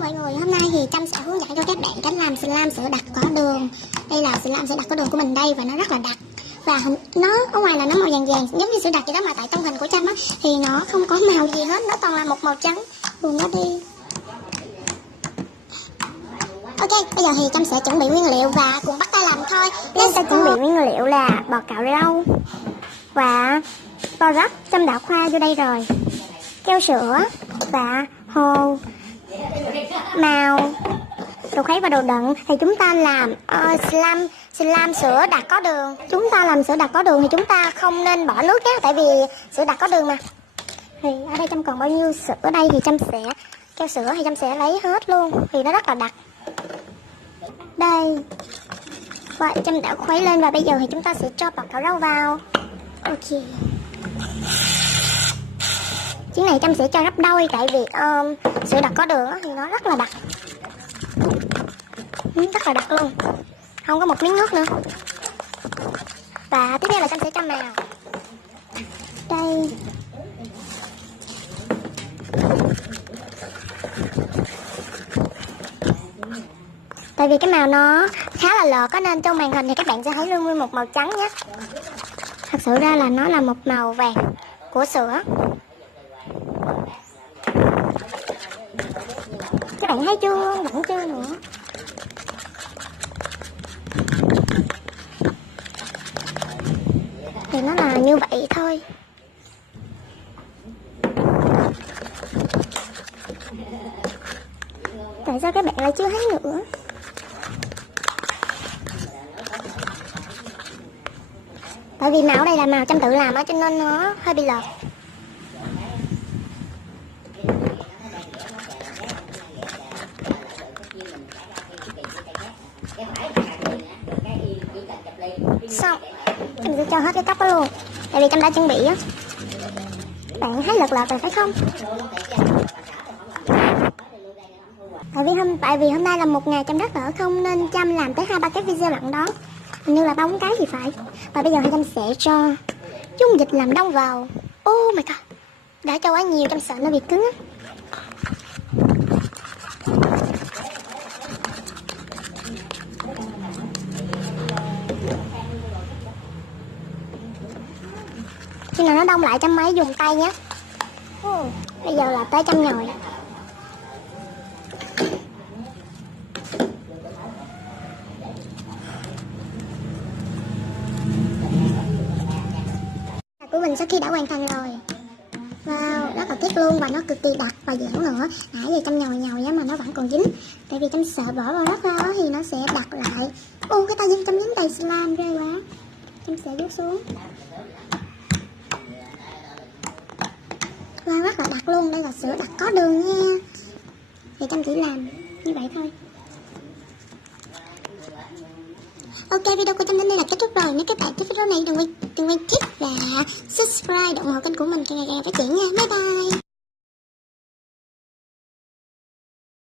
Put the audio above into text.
mọi người, hôm nay thì Trâm sẽ hướng dẫn cho các bạn cách làm slime sữa đặc có đường. Đây là slime sữa đặc có đường của mình đây và nó rất là đặc. Và nó ở ngoài là nó màu vàng vàng giống như sữa đặc vậy đó, mà tại trong hình của Trâm á thì nó không có màu gì hết, nó toàn là một màu trắng. Buồn nó đi. Ok, bây giờ thì Trâm sẽ chuẩn bị nguyên liệu và cùng bắt tay làm thôi. Chúng ta chuẩn bị nguyên liệu là bột cạo rau và borax, Trâm đã khoa vô đây rồi, keo sữa và hồ, màu, đồ khuấy và đồ đựng. Thì chúng ta làm slime sữa đặc có đường. Chúng ta làm sữa đặc có đường thì chúng ta không nên bỏ nước nhé, tại vì sữa đặc có đường mà. Thì ở đây Trâm còn bao nhiêu sữa ở đây thì Trâm sẽ keo sữa thì Trâm sẽ lấy hết luôn vì nó rất là đặc. Đây, vậy Trâm đã khuấy lên và bây giờ thì chúng ta sẽ cho bột cạo rau vào. Ok. Chuyến này Trâm sẽ cho gấp đôi, tại vì sữa đặc có đường thì nó rất là đặc, rất là đặc luôn, không có một miếng nước nữa. Và tiếp theo là Trâm sẽ cho màu. Đây, tại vì cái màu nó khá là lợt có nên trong màn hình thì các bạn sẽ thấy luôn nguyên một màu trắng nhé. Thật sự ra là nó là một màu vàng của sữa. Các bạn thấy chưa? Vẫn chưa nữa. Thì nó là như vậy thôi. Tại sao các bạn lại chưa thấy nữa? Tại vì màu đây là màu Trâm tự làm á, cho nên nó hơi bị lợt. Xong, Trâm sẽ cho hết cái cốc đó luôn, tại vì Trâm đã chuẩn bị á. Bạn thấy lợt lợt rồi phải không? Tại vì hôm nay là một ngày Trâm rất là ở không nên Trâm làm tới 2-3 cái video lận đó. Hình như là 3-4 cái thì phải. Và bây giờ thì Trâm sẽ cho dung dịch làm đông vào. Oh my god, đã cho quá nhiều, Trâm sợ nó bị cứng á. Khi nào nó đông lại Trâm mới dùng tay nhé. Bây giờ là tới Trâm nhồi. Của mình sau khi đã hoàn thành rồi. Wow, rất là tiếc luôn và nó cực kỳ đặc và dẻo nữa. Nãy giờ Trâm nhồi á mà nó vẫn còn dính. Tại vì Trâm sợ bỏ vào đất ra thì nó sẽ đặc lại. Cái tay Trâm dính đầy slime ghê quá. Trâm sẽ vuốt xuống. Wow, rất là đặc luôn. Đây là sữa đặc có đường nha. Thì Trâm chỉ làm như vậy thôi. Ok, video của Trâm đến đây là kết thúc rồi. Nếu các bạn thích video này đừng quên click và subscribe, ủng hộ kênh của mình cho ngày càng phát triển nha. Bye bye.